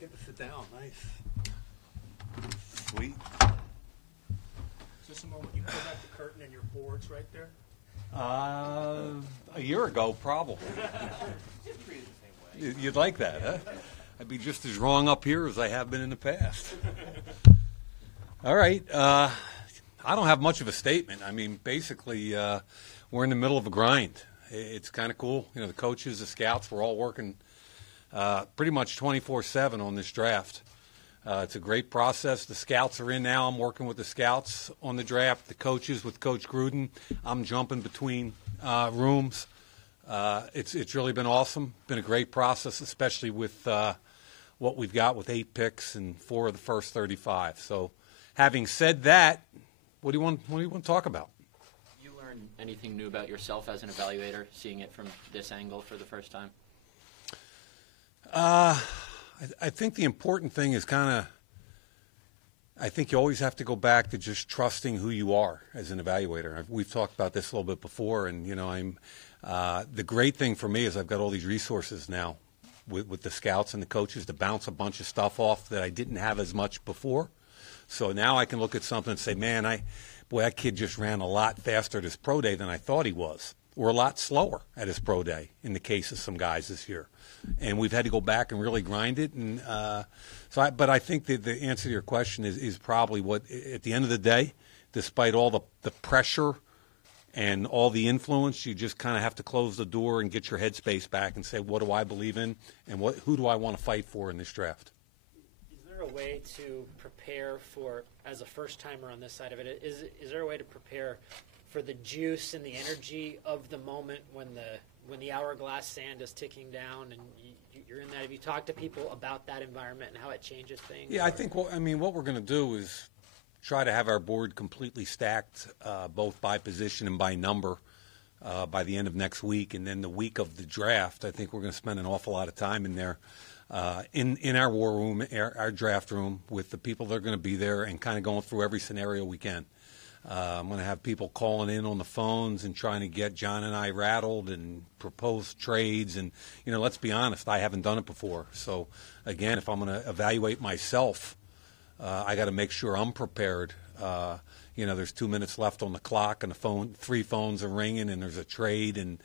Get to sit down. Nice. Sweet. Is this a moment you pull back the curtain and your board's right there? A year ago, probably. You'd like that, huh? I'd be just as wrong up here as I have been in the past. All right. I don't have much of a statement. I mean, basically, we're in the middle of a grind. It's kind of cool. You know, the coaches, the scouts, we're all working pretty much 24/7 on this draft. It's a great process. The scouts are in now. I'm working with the scouts on the draft, the coaches with Coach Gruden. I'm jumping between rooms. It's really been awesome. Been a great process, especially with what we've got with 8 picks and 4 of the first 35. So, having said that, what do you want to talk about? You learn anything new about yourself as an evaluator, seeing it from this angle for the first time? I think the important thing is I think you always have to go back to just trusting who you are as an evaluator. We've talked about this a little bit before, and you know, the great thing for me is I've got all these resources now with the scouts and the coaches to bounce a bunch of stuff off that I didn't have as much before. So now I can look at something and say, man, that kid just ran a lot faster at his pro day than I thought he was, or a lot slower at his pro day in the case of some guys this year. And we've had to go back and really grind it. And but I think that the answer to your question is probably what, at the end of the day, despite all the pressure and all the influence, you just kind of have to close the door and get your headspace back and say, what do I believe in, and who do I want to fight for in this draft? Is there a way to prepare for, as a first-timer on this side of it, is there a way to prepare for the juice and the energy of the moment when the hourglass sand is ticking down and you're in that? Have you talked to people about that environment and how it changes things? Yeah, I think what we're going to do is try to have our board completely stacked, both by position and by number, by the end of next week. And then the week of the draft, I think we're going to spend an awful lot of time in there, in our war room, our draft room, with the people that are going to be there and kind of going through every scenario we can. I'm going to have people calling in on the phones and trying to get John and I rattled and propose trades. And, you know, let's be honest, I haven't done it before. So, again, if I'm going to evaluate myself, I got to make sure I'm prepared. You know, there's 2 minutes left on the clock and 3 phones are ringing and there's a trade. And,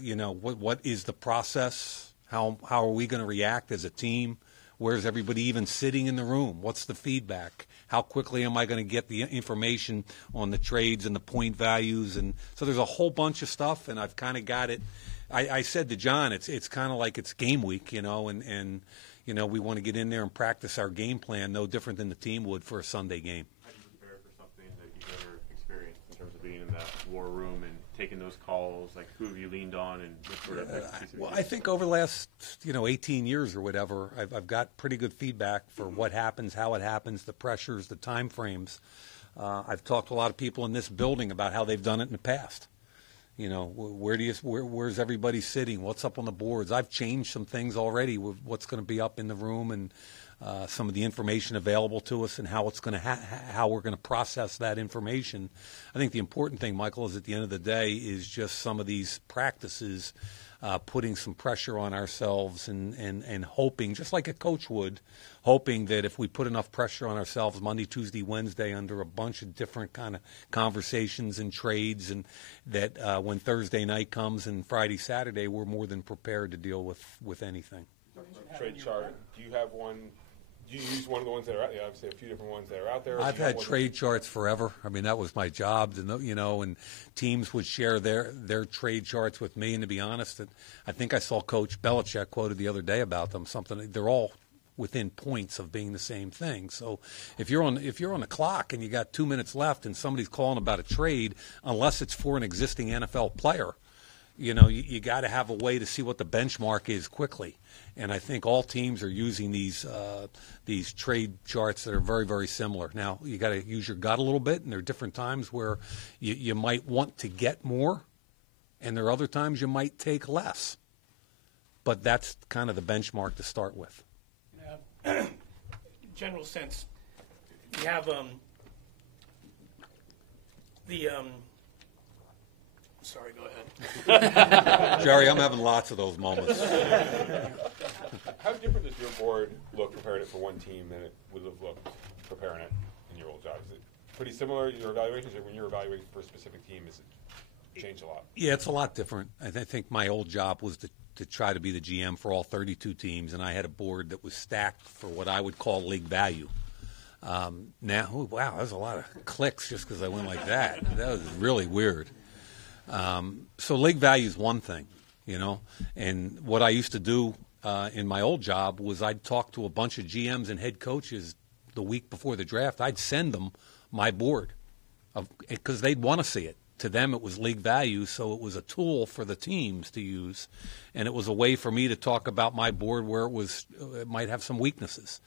you know, what is the process? How are we going to react as a team? Where's everybody even sitting in the room? What's the feedback? How quickly am I going to get the information on the trades and the point values? And so there's a whole bunch of stuff, and I've kind of got it. I said to John, it's kind of like it's game week, you know, and you know, we want to get in there and practice our game plan, no different than the team would for a Sunday game. How do you prepare for something that you've never experienced in terms of being in that war room and taking those calls? Like, who have you leaned on and what sort of well, I think over the last, 18 years or whatever, I've got pretty good feedback for what happens, how it happens, the pressures, the time frames. I've talked to a lot of people in this building about how they've done it in the past. You know, where's everybody sitting? What's up on the boards? I've changed some things already with what's going to be up in the room and some of the information available to us and how it's going to how we're going to process that information. I think the important thing, Michael, is at the end of the day is just some of these practices, putting some pressure on ourselves and hoping, just like a coach would, hoping that if we put enough pressure on ourselves Monday, Tuesday, Wednesday under a bunch of different kind of conversations and trades, and that when Thursday night comes and Friday, Saturday, we're more than prepared to deal with anything. Trade chart. Do you have one? Do you use one of the ones that are out there? Obviously, a few different ones that are out there. I've had trade charts forever. I mean, that was my job, and teams would share their trade charts with me. And to be honest, I think I saw Coach Belichick quoted the other day about them. Something, they're all within points of being the same thing. So if you're on the clock and you got 2 minutes left and somebody's calling about a trade, unless it's for an existing NFL player, you got to have a way to see what the benchmark is quickly. And I think all teams are using these trade charts that are very, very similar. Now, you got to use your gut a little bit, and there are different times where you might want to get more, and there are other times you might take less. But that's kind of the benchmark to start with. General sense, you have sorry, go ahead. Jerry, I'm having lots of those moments. How different does your board look preparing it for one team than it would have looked preparing it in your old job? Is it pretty similar, your evaluations, or when you're evaluating for a specific team, is it changed a lot? Yeah, it's a lot different. I think my old job was to try to be the GM for all 32 teams, and I had a board that was stacked for what I would call league value. Now, wow, there's a lot of clicks just because I went like that. That was really weird. So league value is one thing, you know, and what I used to do in my old job was I'd talk to a bunch of GMs and head coaches the week before the draft. I'd send them my board because they'd want to see it. To them, it was league value, so it was a tool for the teams to use, and it was a way for me to talk about my board where it might have some weaknesses.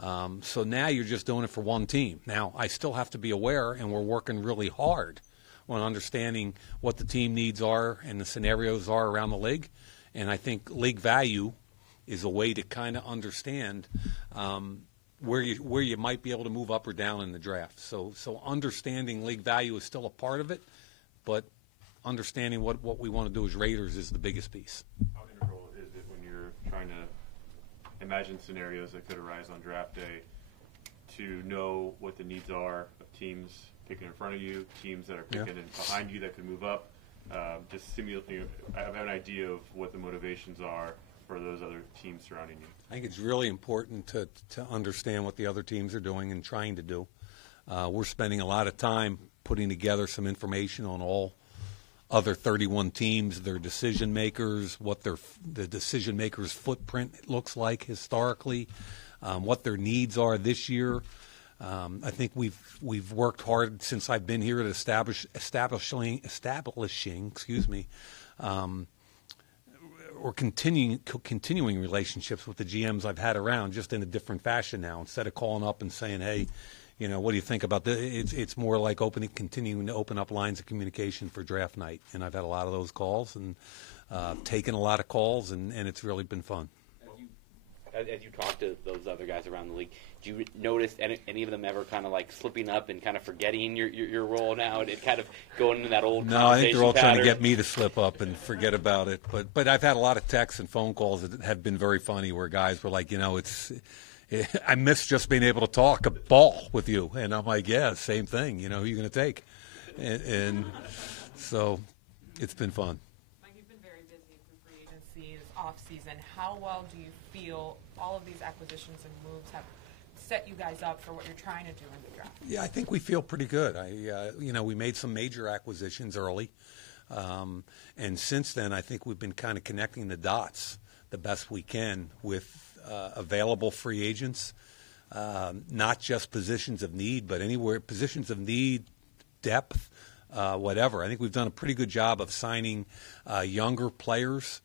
So now you're just doing it for one team. Now, I still have to be aware, and we're working really hard on understanding what the team needs are and the scenarios are around the league. And I think league value is a way to kind of understand where you might be able to move up or down in the draft. So understanding league value is still a part of it, but understanding what we want to do as Raiders is the biggest piece. How integral is it when you're trying to imagine scenarios that could arise on draft day to know what the needs are of teams picking in front of you, teams that are picking in behind you that could move up, just simulate, have an idea of what the motivations are for those other teams surrounding you? I think it's really important to understand what the other teams are doing and trying to do. We're spending a lot of time putting together some information on all other 31 teams, their decision makers, what the decision makers' footprint looks like historically, what their needs are this year. I think we've worked hard since I've been here at establishing or continuing relationships with the GMs I've had around, just in a different fashion now. Instead of calling up and saying, hey, you know, what do you think about this? It's more like continuing to open up lines of communication for draft night. And I've had a lot of those calls and taken a lot of calls, and it's really been fun. As you talk to those other guys around the league, do you notice any of them ever kind of like slipping up and kind of forgetting your role now and kind of going into that old No, I think they're all pattern? trying to get me to slip up and forget about it. But I've had a lot of texts and phone calls that have been very funny where guys were like, you know, I miss just being able to talk a ball with you. And I'm like, yeah, same thing. You know, who are you going to take? And so it's been fun. Mike, you've been very busy through free agency, off season. How well do you feel all of these acquisitions and moves have set you guys up for what you're trying to do in the draft? Yeah, I think we feel pretty good. We made some major acquisitions early. And since then, I think we've been kind of connecting the dots the best we can with available free agents, not just positions of need, but anywhere, positions of need, depth, whatever. I think we've done a pretty good job of signing younger players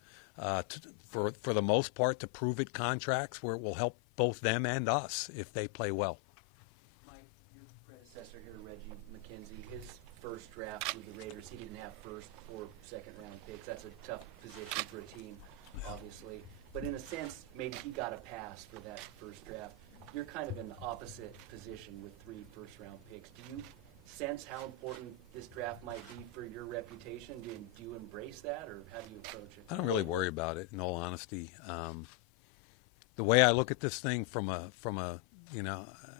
for the most part to prove-it contracts where it will help both them and us if they play well. Mike, your predecessor here, Reggie McKenzie, his first draft with the Raiders, he didn't have first or second-round picks. That's a tough position for a team, obviously. But in a sense, maybe he got a pass for that first draft. You're kind of in the opposite position with 3 first-round picks. Do you sense how important this draft might be for your reputation? Do you embrace that, or how do you approach it? I don't really worry about it, in all honesty. The way I look at this thing from a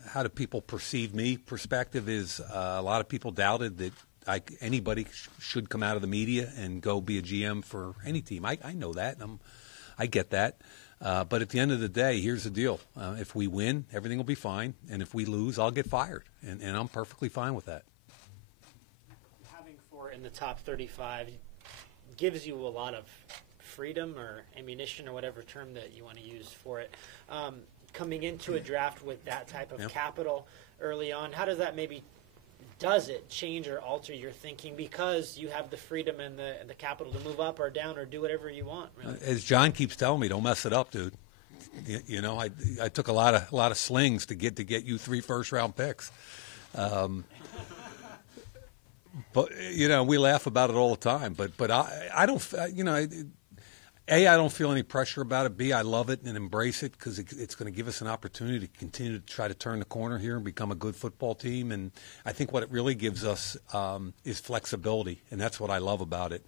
how do people perceive me perspective is a lot of people doubted that anybody should come out of the media and go be a GM for any team. I know that. I get that. But at the end of the day, here's the deal. If we win, everything will be fine. And if we lose, I'll get fired. And I'm perfectly fine with that. Having 4 in the top 35 gives you a lot of freedom or ammunition or whatever term that you want to use for it. Coming into a draft with that type of capital early on, how does that does it change or alter your thinking because you have the freedom and the capital to move up or down or do whatever you want? Really? As John keeps telling me, don't mess it up, dude. You know, I took a lot of slings to get you 3 first-round picks. But you know, we laugh about it all the time. But I don't, you know. A, I don't feel any pressure about it. B, I love it and embrace it because it's going to give us an opportunity to continue to try to turn the corner here and become a good football team. And I think what it really gives us is flexibility, and that's what I love about it.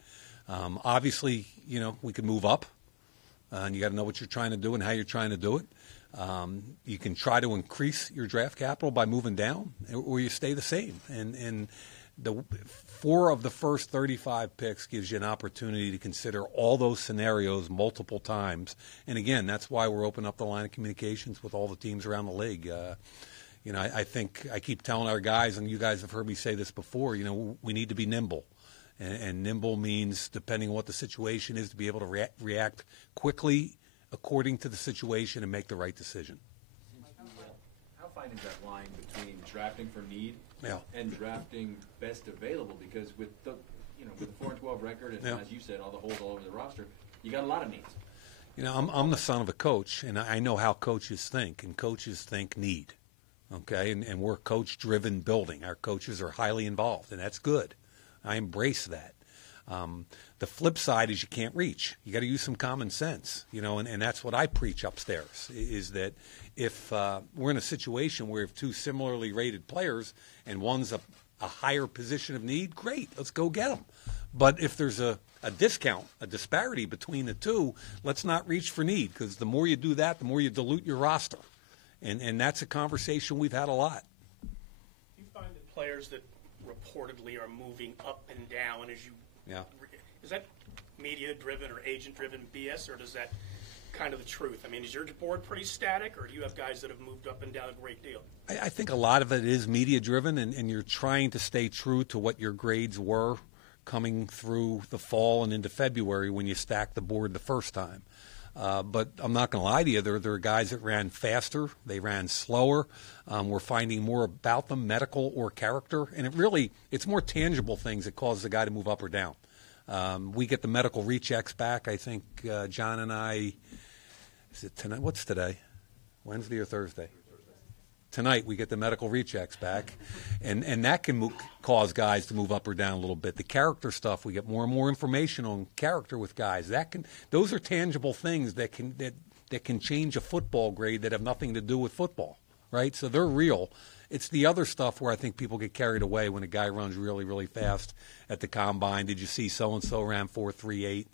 Obviously, you know, we can move up. and you got to know what you're trying to do and how you're trying to do it. You can try to increase your draft capital by moving down, or you stay the same. And the 4 of the first 35 picks gives you an opportunity to consider all those scenarios multiple times. And again, that's why we're opening up the line of communications with all the teams around the league. I think I keep telling our guys, and you guys have heard me say this before, we need to be nimble. And nimble means, depending on what the situation is, to be able to react quickly according to the situation and make the right decision. How fine is that line between drafting for need Yeah. and drafting best available? Because with the 4-12 record, and Yeah. as you said, all the holes all over the roster, you got a lot of needs. I'm the son of a coach, and I know how coaches think, and coaches think need. Okay, and we're a coach-driven building. Our coaches are highly involved, and that's good. I embrace that. The flip side is you can't reach. You got to use some common sense, and that's what I preach upstairs, is that if we're in a situation where we have 2 similarly rated players and one's a higher position of need, great, let's go get them. But if there's a discount, a disparity between the 2, let's not reach for need, because the more you do that, the more you dilute your roster. And that's a conversation we've had a lot. Do you find that players that reportedly are moving up and down is that media-driven or agent-driven BS, or does that kind of the truth? I mean, is your board pretty static, or do you have guys that have moved up and down a great deal? I think a lot of it is media-driven, and you're trying to stay true to what your grades were coming through the fall and into February when you stacked the board the first time. But I'm not going to lie to you, there are guys that ran faster, they ran slower. We're finding more about them, medical or character, and it's more tangible things that cause the guy to move up or down. We get the medical rechecks back. I think John and I, is it tonight? What's today? Wednesday or Thursday? Tonight we get the medical rechecks back, and that can cause guys to move up or down a little bit. The character stuff, we get more and more information on character with guys. Those are tangible things that can change a football grade that have nothing to do with football, right? So they're real. It's the other stuff where I think people get carried away when a guy runs really, really fast at the combine. Did you see so-and-so ran 4.38?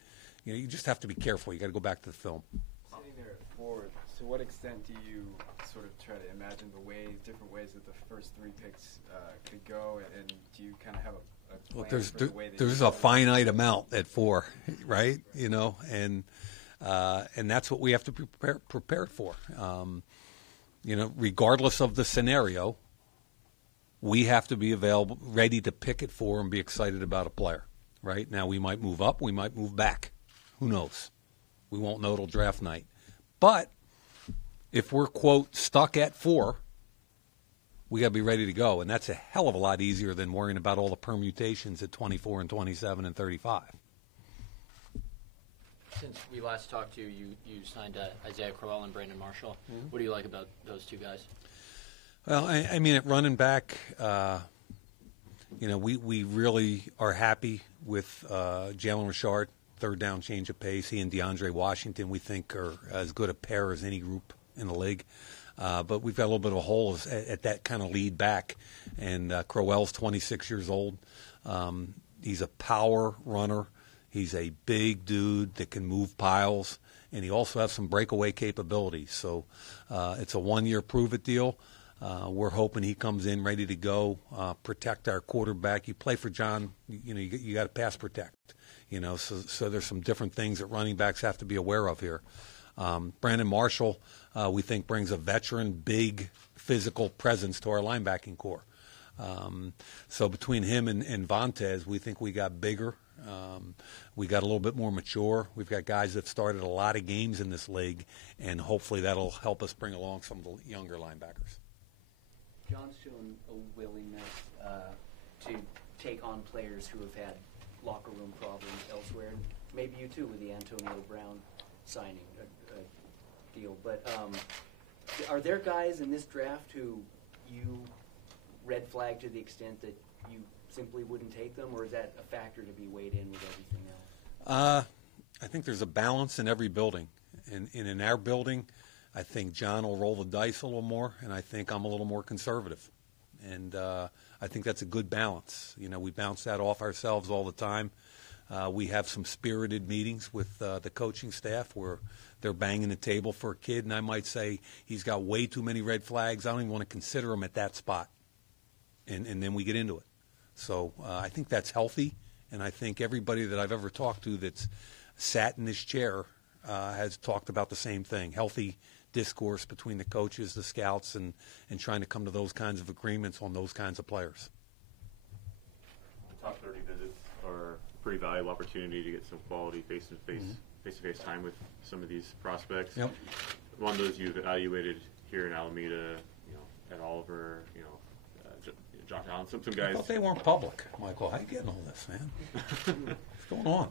You just have to be careful. You got to go back to the film. Sitting there at 4, to what extent do you sort of try to imagine different ways that the first 3 picks could go, and do you kind of have a plan Look, for the way that there's you a finite amount at 4, right? And that's what we have to be prepared for. Regardless of the scenario, we have to be available, ready to pick at 4 and be excited about a player, right? Now, we might move up, we might move back. Who knows? We won't know till draft night. But if we're, quote, stuck at 4, we got to be ready to go. And that's a hell of a lot easier than worrying about all the permutations at 24 and 27 and 35. Since we last talked to you, you signed Isaiah Crowell and Brandon Marshall. Mm-hmm. What do you like about those 2 guys? Well, I mean, at running back, we really are happy with Jalen Richard, third down change of pace. He and DeAndre Washington, we think, are as good a pair as any group in the league. But we've got a little bit of a hole at that kind of lead back. And Crowell's 26 years old. He's a power runner. He's a big dude that can move piles. And he also has some breakaway capabilities. So it's a 1-year prove-it deal. We're hoping he comes in ready to go, protect our quarterback. You play for John, you got to pass protect. So there's some different things that running backs have to be aware of here. Brandon Marshall, we think, brings a veteran, big, physical presence to our linebacking core. So between him and Vontez, we think we got bigger. We got a little bit more mature. We've got guys that started a lot of games in this league, and hopefully that'll help us bring along some of the younger linebackers. John's shown a willingness to take on players who have had locker room problems elsewhere. Maybe you too with the Antonio Brown signing deal. But are there guys in this draft who you red flag to the extent that you simply wouldn't take them, or is that a factor to be weighed in with everything else? I think there's a balance in every building. And in our building, I think John will roll the dice a little more, and I think I'm a little more conservative. And I think that's a good balance. We bounce that off ourselves all the time. We have some spirited meetings with the coaching staff where they're banging the table for a kid, and I might say he's got way too many red flags. I don't even want to consider him at that spot. And then we get into it. So I think that's healthy, and I think everybody that I've ever talked to that's sat in this chair has talked about the same thing, healthy discourse between the coaches, the scouts, and trying to come to those kinds of agreements on those kinds of players. The top 30 visits are a pretty valuable opportunity to get some quality face-to-face time with some of these prospects. Yep. One of those you've evaluated here in Alameda, at Oliver, Josh Allen, some I guys. thought they weren't public, Michael. How you getting all this, man? What's going on?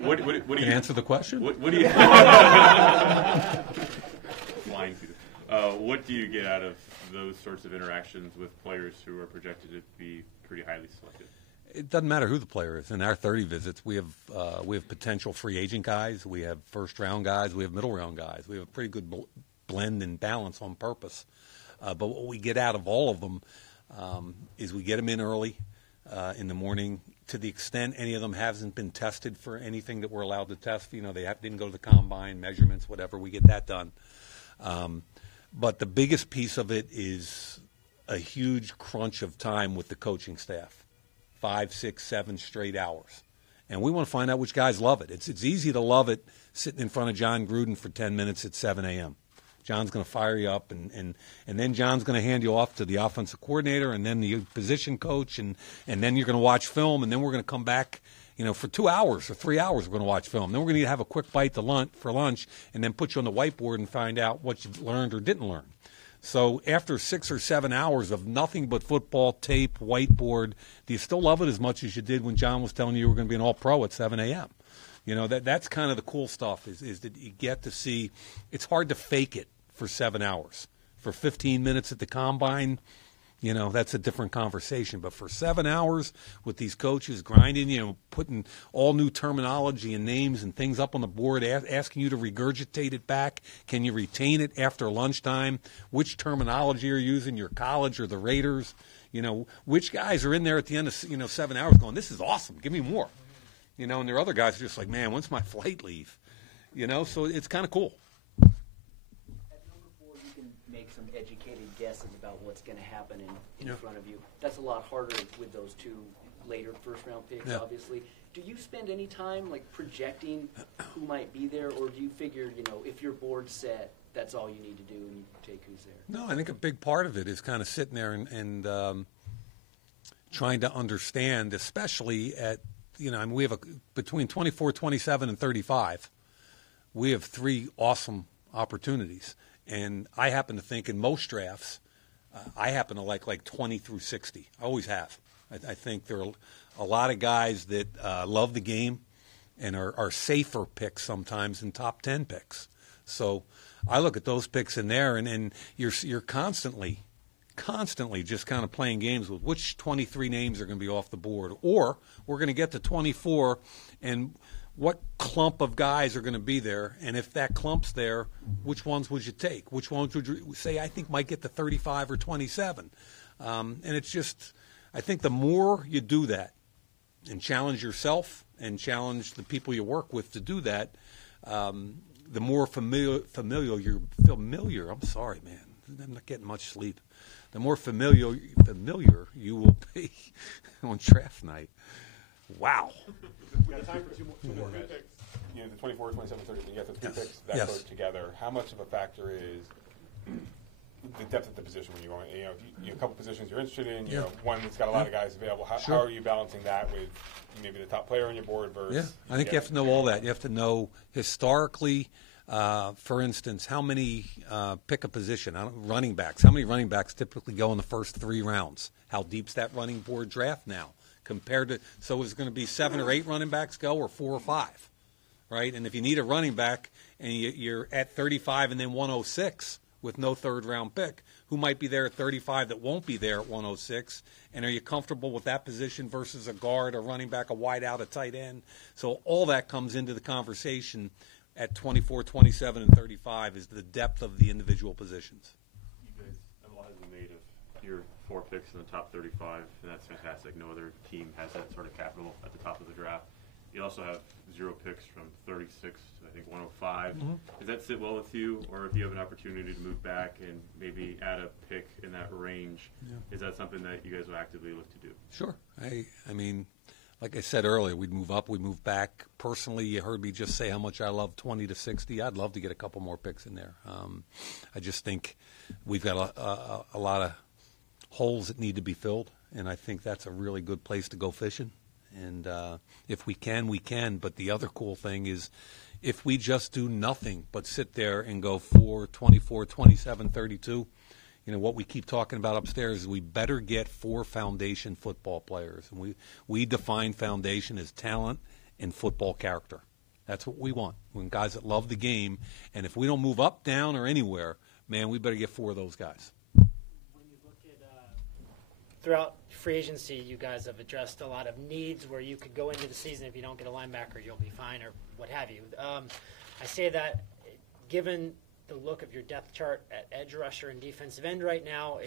What do Can you you answer the question? What do you? Flying through. What do you get out of those sorts of interactions with players who are projected to be pretty highly selected? It doesn't matter who the player is. In our 30 visits, we have potential free agent guys, we have first round guys, we have middle round guys. We have a pretty good blend and balance on purpose. But what we get out of all of them is we get them in early in the morning. To the extent any of them hasn't been tested for anything that we're allowed to test, they didn't go to the combine, measurements, whatever, we get that done. But the biggest piece of it is a huge crunch of time with the coaching staff, 5, 6, 7 straight hours. And we want to find out which guys love it. It's easy to love it sitting in front of John Gruden for 10 minutes at 7 a.m. John's going to fire you up, and then John's going to hand you off to the offensive coordinator and then the position coach, and then you're going to watch film, and then we're going to come back, for 2 hours or 3 hours we're going to watch film. Then we're going to have a quick bite for lunch and then put you on the whiteboard and find out what you learned or didn't learn. So after 6 or 7 hours of nothing but football, tape, whiteboard, do you still love it as much as you did when John was telling you were going to be an all-pro at 7 a.m.? That's kind of the cool stuff is that you get to see. It's hard to fake it for 7 hours. For 15 minutes at the combine, that's a different conversation. But for 7 hours with these coaches grinding, putting all new terminology and names and things up on the board, asking you to regurgitate it back. Can you retain it after lunchtime? Which terminology are you using, your college or the Raiders? Which guys are in there at the end of 7 hours going, this is awesome, give me more. And there are other guys who are just like, man, when's my flight leave? So it's kind of cool. Make some educated guesses about what's going to happen in front of you. That's a lot harder with those two later first-round picks, obviously. Do you spend any time projecting who might be there, or do you figure, if your board's set, that's all you need to do and you take who's there? No, I think a big part of it is kind of sitting there and trying to understand, especially at, we have between 24, 27, and 35, we have 3 awesome opportunities. And I happen to think in most drafts, I happen to like 20 through 60. I always have. I think there are a lot of guys that love the game and are safer picks sometimes than top 10 picks. So I look at those picks in there, and you're constantly just kind of playing games with which 23 names are going to be off the board. Or we're going to get to 24, and what clump of guys are going to be there, and if that clump's there, which ones would you take? Which ones would you say I think might get to 35 or 27? And it's just, I think the more you do that and challenge yourself and challenge the people you work with to do that, the more familiar. I'm sorry, man. I'm not getting much sleep. The more familiar you will be on draft night. Wow. We got time for two more guys. The 24, 27, 30, you got the 3 picks that go together. How much of a factor is the depth of the position when you're going? If you have a couple positions you're interested in, one that's got a lot of guys available. How are you balancing that with maybe the top player on your board versus? Yeah, I think you have to know all that. You have to know historically, for instance, how many pick a position, running backs. How many running backs typically go in the first 3 rounds? How deep's that running board draft now? Compared to, so is it going to be 7 or 8 running backs go, or 4 or 5, right? And if you need a running back and you're at 35 and then 106 with no 3rd round pick, who might be there at 35 that won't be there at 106? And are you comfortable with that position versus a guard, a running back, a wide out, a tight end? So all that comes into the conversation at 24, 27, and 35 is the depth of the individual positions. You guys, a lot has been made of your 4 picks in the top 35, and that's fantastic. No other team has that sort of capital at the top of the draft. You also have 0 picks from 36 to, I think, 105. Mm-hmm. Does that sit well with you, or if you have an opportunity to move back and maybe add a pick in that range, is that something that you guys will actively look to do? Sure. I mean, like I said earlier, we'd move up, we'd move back. Personally, you heard me just say how much I love 20 to 60. I'd love to get a couple more picks in there. I just think we've got a lot of holes that need to be filled, and I think that's a really good place to go fishing. And if we can, we can. But the other cool thing is if we just do nothing but sit there and go 4, 24, 27, 32, you know, what we keep talking about upstairs is we better get 4 foundation football players. And we define foundation as talent and football character. That's what we want. When guys that love the game. And if we don't move up, down, or anywhere, man, we better get 4 of those guys. Throughout free agency, you guys have addressed a lot of needs where you could go into the season, if you don't get a linebacker, you'll be fine, or what have you. I say that given the look of your depth chart at edge rusher and defensive end right now,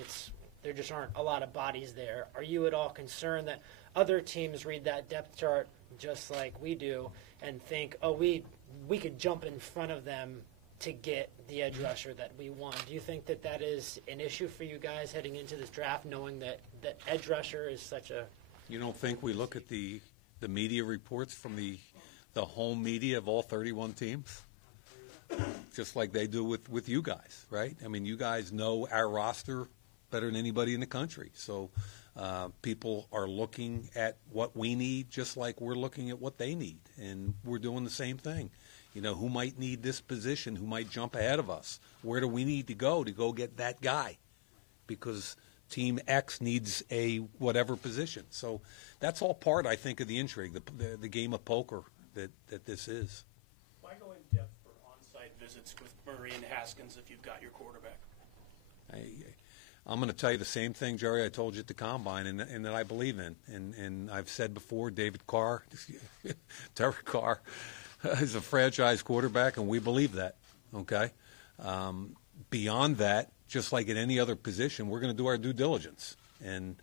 there just aren't a lot of bodies there. Are you at all concerned that other teams read that depth chart just like we do and think, oh, we could jump in front of them to get the edge rusher that we want? Do you think that that is an issue for you guys heading into this draft, knowing that edge rusher is such a... You don't think we look at the media reports from the home media of all 31 teams? Just like they do with you guys, right? I mean, you guys know our roster better than anybody in the country. So people are looking at what we need just like we're looking at what they need. And we're doing the same thing. You know, who might need this position, who might jump ahead of us? Where do we need to go get that guy? Because Team X needs a whatever position. So that's all part, I think, of the intrigue, the game of poker that this is. Why go in depth for on-site visits with Murray and Haskins if you've got your quarterback? I'm going to tell you the same thing, Jerry, I told you at the Combine and that I believe in. And I've said before, Derek Carr is a franchise quarterback, and we believe that, okay? Beyond that, just like in any other position, we're going to do our due diligence. And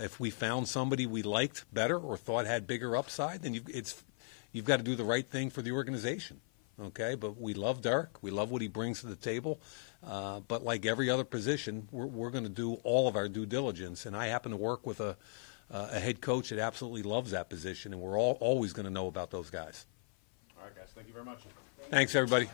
if we found somebody we liked better or thought had bigger upside, then you've got to do the right thing for the organization, okay? But we love Derek. We love what he brings to the table. But like every other position, we're going to do all of our due diligence. And I happen to work with a head coach that absolutely loves that position, and we're always going to know about those guys. All right, guys. Thank you very much. Thanks, everybody.